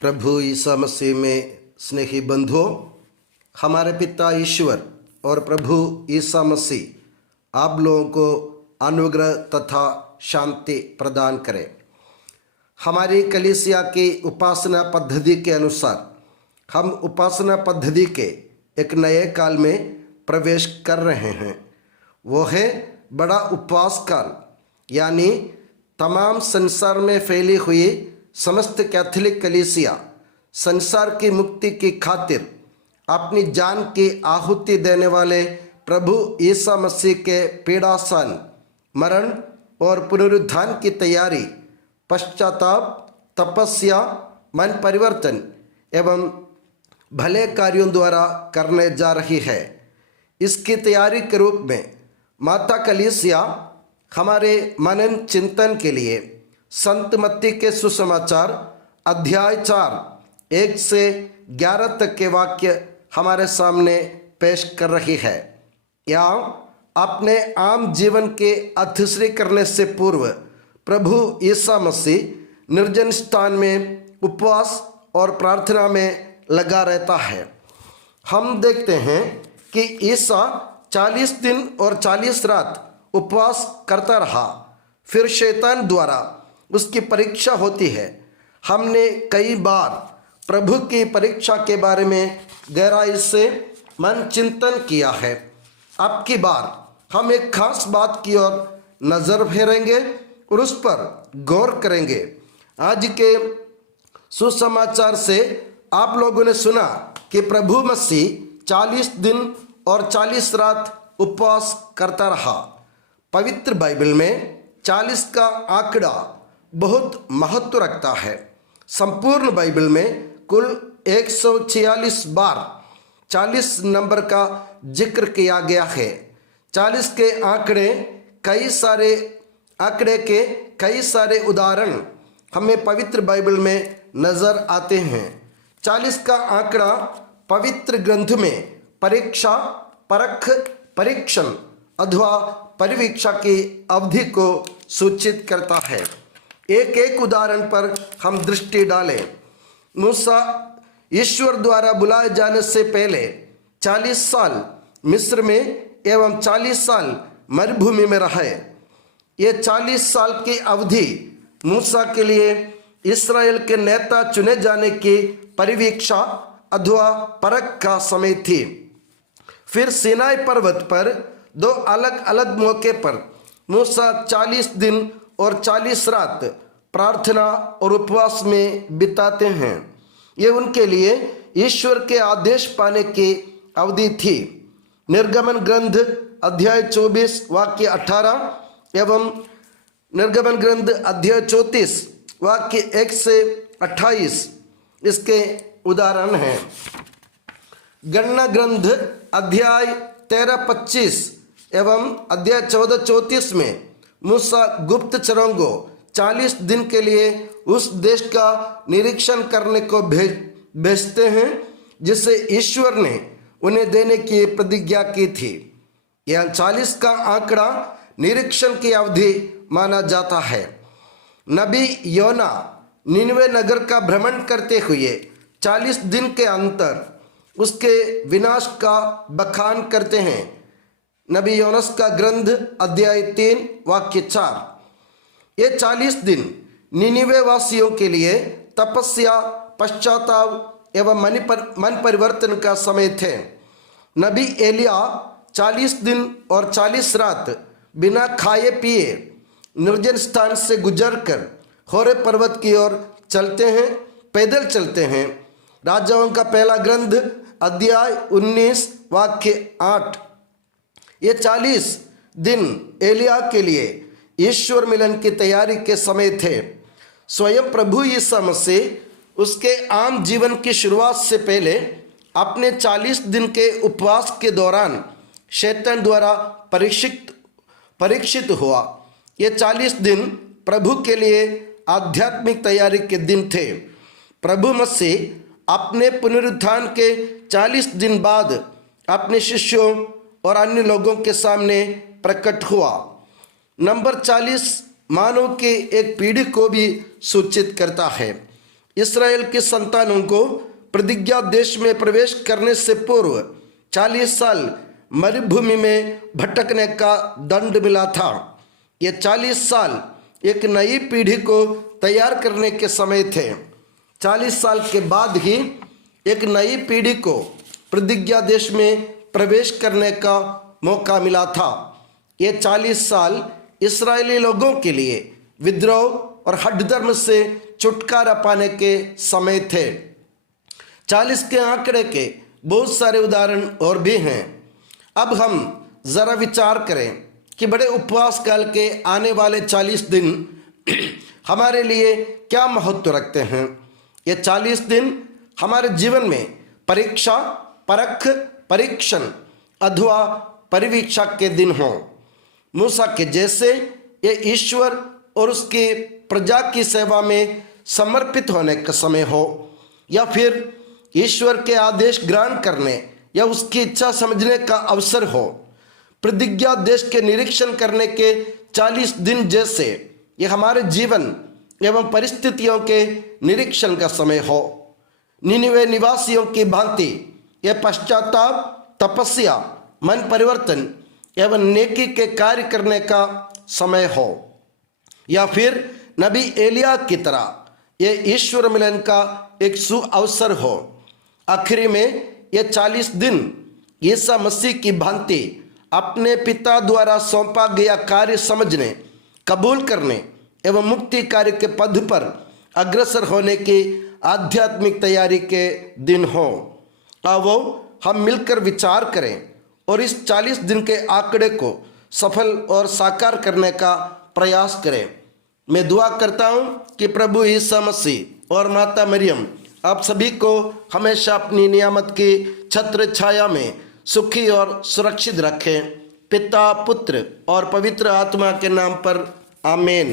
प्रभु ईसा मसीह में स्नेही बंधुओं, हमारे पिता ईश्वर और प्रभु ईसा मसीह आप लोगों को अनुग्रह तथा शांति प्रदान करें। हमारी कलीसिया की उपासना पद्धति के अनुसार हम उपासना पद्धति के एक नए काल में प्रवेश कर रहे हैं। वो है बड़ा उपवास काल, यानी तमाम संसार में फैली हुई समस्त कैथोलिक कलीसिया संसार की मुक्ति की खातिर अपनी जान की आहुति देने वाले प्रभु ईसा मसीह के पीड़ासन, मरण और पुनरुत्थान की तैयारी, पश्चाताप, तपस्या, मन परिवर्तन एवं भले कार्यों द्वारा करने जा रही है। इसकी तैयारी के रूप में माता कलीसिया हमारे मनन चिंतन के लिए संत मत्ती के सुसमाचार अध्याय 4 1 से 11 तक के वाक्य हमारे सामने पेश कर रही है। यहाँ अपने आम जीवन के अध्ययन करने से पूर्व प्रभु ईसा मसीह निर्जन स्थान में उपवास और प्रार्थना में लगा रहता है। हम देखते हैं कि ईसा 40 दिन और 40 रात उपवास करता रहा। फिर शैतान द्वारा उसकी परीक्षा होती है। हमने कई बार प्रभु की परीक्षा के बारे में गहराई से मन चिंतन किया है। अब की बार हम एक खास बात की ओर नजर फेरेंगे और उस पर गौर करेंगे। आज के सुसमाचार से आप लोगों ने सुना कि प्रभु मसीह 40 दिन और 40 रात उपवास करता रहा। पवित्र बाइबल में 40 का आंकड़ा बहुत महत्व रखता है। संपूर्ण बाइबल में कुल 146 बार 40 नंबर का जिक्र किया गया है। 40 के आंकड़े के कई सारे उदाहरण हमें पवित्र बाइबल में नजर आते हैं। 40 का आंकड़ा पवित्र ग्रंथ में परीक्षा, परख, परीक्षण अथवा परिवीक्षा की अवधि को सूचित करता है। एक एक उदाहरण पर हम दृष्टि डालें। मूसा ईश्वर द्वारा बुलाए जाने से पहले 40 साल मिस्र में एवं 40 साल मरुभूमि में रहे। ये 40 साल की अवधि मूसा के लिए इस्राएल के नेता चुने जाने की परिवीक्षा अथवा परख का समय थी। फिर सीनाई पर्वत पर 2 अलग अलग मौके पर मूसा 40 दिन और 40 रात प्रार्थना और उपवास में बिताते हैं। ये उनके लिए ईश्वर के आदेश पाने की अवधि थी। निर्गमन ग्रंथ अध्याय 24 वाक्य 18 एवं निर्गमन ग्रंथ अध्याय 34 वाक्य 1 से 28 इसके उदाहरण हैं। गणना ग्रंथ अध्याय 13-25 एवं अध्याय 14-34 में मूसा गुप्तचरों को 40 दिन के लिए उस देश का निरीक्षण करने को भेजते हैं जिसे ईश्वर ने उन्हें देने की प्रतिज्ञा की थी। यह 40 का आंकड़ा निरीक्षण की अवधि माना जाता है। नबी योना निनवे नगर का भ्रमण करते हुए 40 दिन के अंतर उसके विनाश का बखान करते हैं। नबी योनस का ग्रंथ अध्याय 3 वाक्य 4। ये 40 दिन निनिवे वासियों के लिए तपस्या, पश्चाताप एवं मन परिवर्तन का समय थे। नबी एलिया 40 दिन और 40 रात बिना खाए पिए निर्जन स्थान से गुजरकर होरे पर्वत की ओर चलते हैं, पैदल चलते हैं। राजाओं का पहला ग्रंथ अध्याय 19 वाक्य 8। ये 40 दिन एलिया के लिए ईश्वर मिलन की तैयारी के समय थे। स्वयं प्रभु यीशु मसीह उसके आम जीवन की शुरुआत से पहले अपने 40 दिन के उपवास के दौरान शैतान द्वारा परीक्षित हुआ। ये 40 दिन प्रभु के लिए आध्यात्मिक तैयारी के दिन थे। प्रभु मसीह अपने पुनरुत्थान के 40 दिन बाद अपने शिष्यों और अन्य लोगों के सामने प्रकट हुआ। नंबर 40 मानव की एक पीढ़ी को भी सूचित करता है। इस्राएल के संतानों को प्रतिज्ञा देश में प्रवेश करने से पूर्व 40 साल मरुभूमि में भटकने का दंड मिला था। ये 40 साल एक नई पीढ़ी को तैयार करने के समय थे। 40 साल के बाद ही एक नई पीढ़ी को प्रतिज्ञा देश में प्रवेश करने का मौका मिला था। ये 40 साल इस्राएली लोगों के लिए विद्रोह और हठधर्म से छुटकारा पाने के समय थे। 40 के आंकड़े के बहुत सारे उदाहरण और भी हैं। अब हम ज़रा विचार करें कि बड़े उपवास काल के आने वाले 40 दिन हमारे लिए क्या महत्व रखते हैं। ये 40 दिन हमारे जीवन में परीक्षा, परख, परीक्षण अथवा परिवीक्षा के दिन हों। मूसा के जैसे ये ईश्वर और उसकी प्रजा की सेवा में समर्पित होने का समय हो, या फिर ईश्वर के आदेश ग्रहण करने या उसकी इच्छा समझने का अवसर हो। प्रतिज्ञा देश के निरीक्षण करने के 40 दिन जैसे ये हमारे जीवन एवं परिस्थितियों के निरीक्षण का समय हो। निनिवे निवासियों की भांति यह पश्चाताप, तपस्या, मन परिवर्तन एवं नेकी के कार्य करने का समय हो, या फिर नबी एलिया की तरह यह ईश्वर मिलन का एक सुअवसर हो। आखिरी में यह 40 दिन यीशु मसीह की भांति अपने पिता द्वारा सौंपा गया कार्य समझने, कबूल करने एवं मुक्ति कार्य के पद पर अग्रसर होने की आध्यात्मिक तैयारी के दिन हो। आओ हम मिलकर विचार करें और इस 40 दिन के आंकड़े को सफल और साकार करने का प्रयास करें। मैं दुआ करता हूं कि प्रभु यीशु मसीह और माता मरियम आप सभी को हमेशा अपनी नियामत की छत्र छाया में सुखी और सुरक्षित रखें। पिता, पुत्र और पवित्र आत्मा के नाम पर आमीन।